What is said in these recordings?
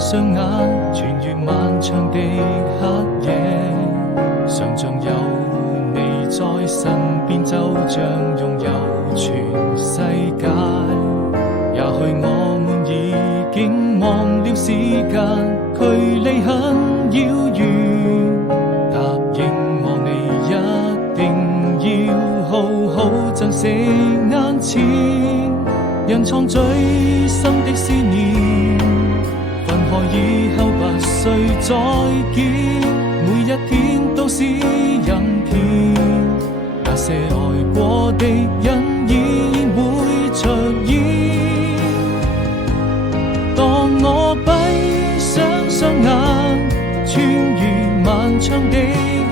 雙眼，穿越漫長的黑夜，想像有你在身邊，就像擁有全世界。也許我們已經忘了時間，距離很遙遠。答應我，你一定要好好珍惜眼前，人藏最深的思念。分開以後不需再見，每一天都是人片。那些愛過的人依然會出現。當我閉上雙眼，穿越漫長的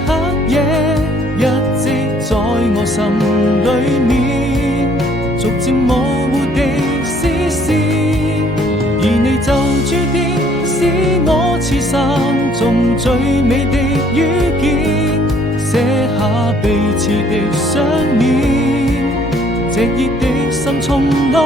黑夜，一直在我心裏面，逐漸模糊的視線，而你就注定是我此生中最美的遇見，寫下彼此的相念，這熱的心從來